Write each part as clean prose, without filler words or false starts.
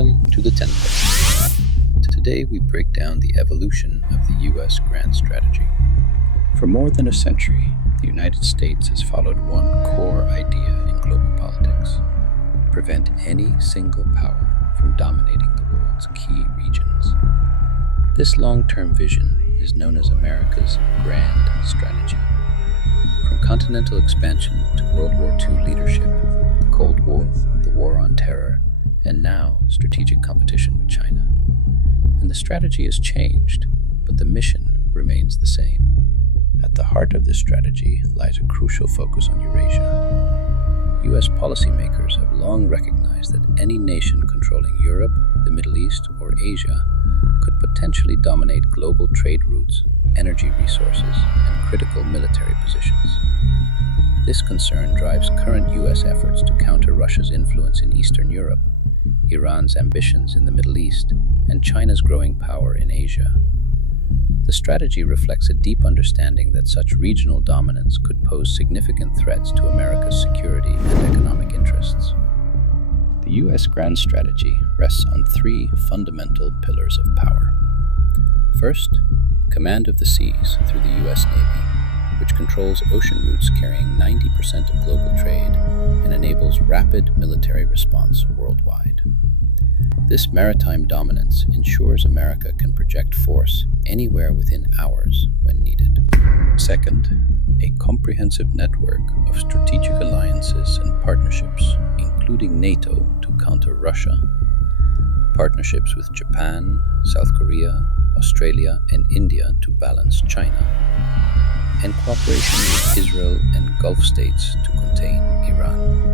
Welcome to the 10th Place. Today we break down the evolution of the U.S. Grand Strategy. For more than a century, the United States has followed one core idea in global politics: prevent any single power from dominating the world's key regions. This long-term vision is known as America's Grand Strategy. From continental expansion to World War II leadership, the Cold War, the War on Terror, and now strategic competition with China. And the strategy has changed, but the mission remains the same. At the heart of this strategy lies a crucial focus on Eurasia. U.S. policymakers have long recognized that any nation controlling Europe, the Middle East, or Asia could potentially dominate global trade routes, energy resources, and critical military positions. This concern drives current U.S. efforts to counter Russia's influence in Eastern Europe, Iran's ambitions in the Middle East, and China's growing power in Asia. The strategy reflects a deep understanding that such regional dominance could pose significant threats to America's security and economic interests. The U.S. Grand Strategy rests on three fundamental pillars of power. First, command of the seas through the U.S. Navy, which controls ocean routes carrying 90% of global trade and enables rapid military response worldwide. This maritime dominance ensures America can project force anywhere within hours when needed. Second, a comprehensive network of strategic alliances and partnerships, including NATO to counter Russia, partnerships with Japan, South Korea, Australia, and India to balance China, and cooperation with Israel and Gulf states to contain Iran.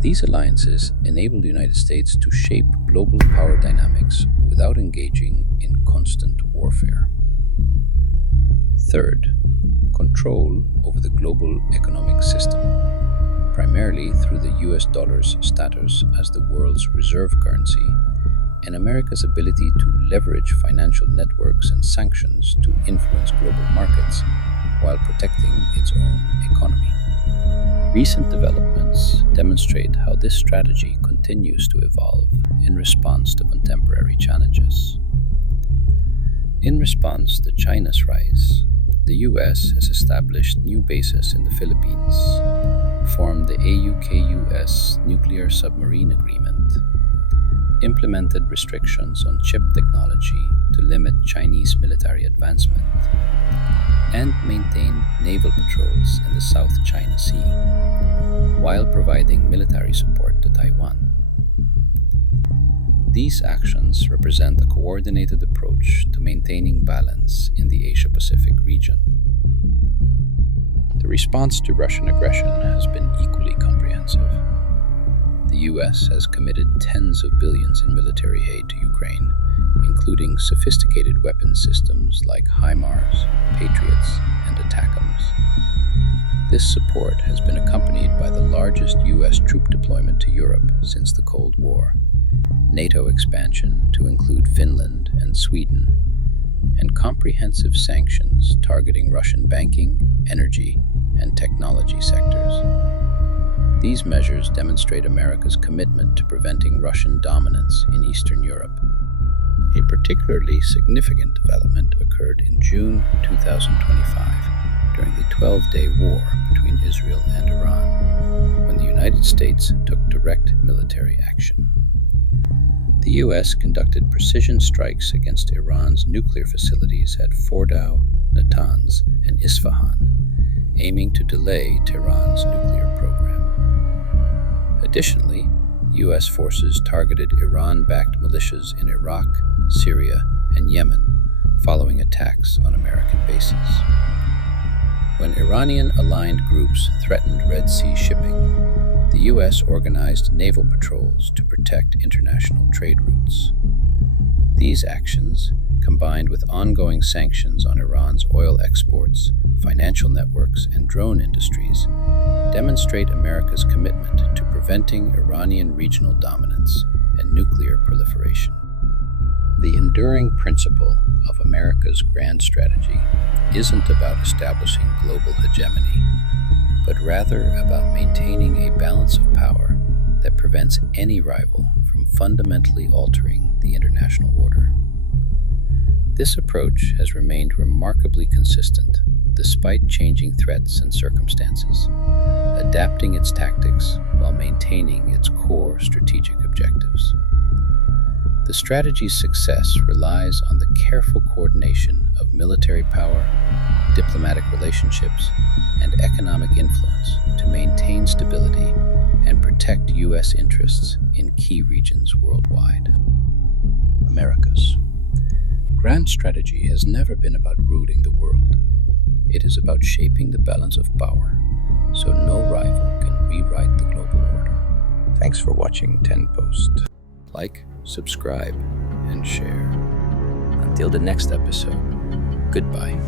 These alliances enable the United States to shape global power dynamics without engaging in constant warfare. Third, control over the global economic system, primarily through the US dollar's status as the world's reserve currency and America's ability to leverage financial networks and sanctions to influence global markets while protecting its own economy. Recent developments demonstrate how this strategy continues to evolve in response to contemporary challenges. In response to China's rise, the U.S. has established new bases in the Philippines, formed the AUKUS Nuclear Submarine Agreement, implemented restrictions on chip technology to limit Chinese military advancement, and maintained naval patrols in the South China Sea, while providing military support to Taiwan. These actions represent a coordinated approach to maintaining balance in the Asia-Pacific region. The response to Russian aggression has been equally comprehensive. The U.S. has committed tens of billions in military aid to Ukraine, including sophisticated weapons systems like HIMARS, Patriots, and ATACMS. This support has been accompanied by the largest U.S. troop deployment to Europe since the Cold War, NATO expansion to include Finland and Sweden, and comprehensive sanctions targeting Russian banking, energy, and technology sectors. These measures demonstrate America's commitment to preventing Russian dominance in Eastern Europe. A particularly significant development occurred in June 2025 during the 12-day war between Israel and Iran, when the United States took direct military action. The U.S. conducted precision strikes against Iran's nuclear facilities at Fordow, Natanz, and Isfahan, aiming to delay Tehran's nuclear program. Additionally, U.S. forces targeted Iran-backed militias in Iraq, Syria, and Yemen, following attacks on American bases. When Iranian-aligned groups threatened Red Sea shipping, the U.S. organized naval patrols to protect international trade routes. These actions, combined with ongoing sanctions on Iran's oil exports, financial networks, and drone industries, demonstrate America's commitment to preventing Iranian regional dominance and nuclear proliferation. The enduring principle of America's grand strategy isn't about establishing global hegemony, but rather about maintaining a balance of power that prevents any rival from fundamentally altering the international order. This approach has remained remarkably consistent despite changing threats and circumstances, adapting its tactics while maintaining its core strategic objectives. The strategy's success relies on the careful coordination of military power, diplomatic relationships, and economic influence to maintain stability and protect U.S. interests in key regions worldwide. Americas. Grand strategy has never been about ruling the world. It is about shaping the balance of power so no rival can rewrite the global order. Thanks for watching 10 Post. Like, subscribe, and share. Until the next episode, goodbye.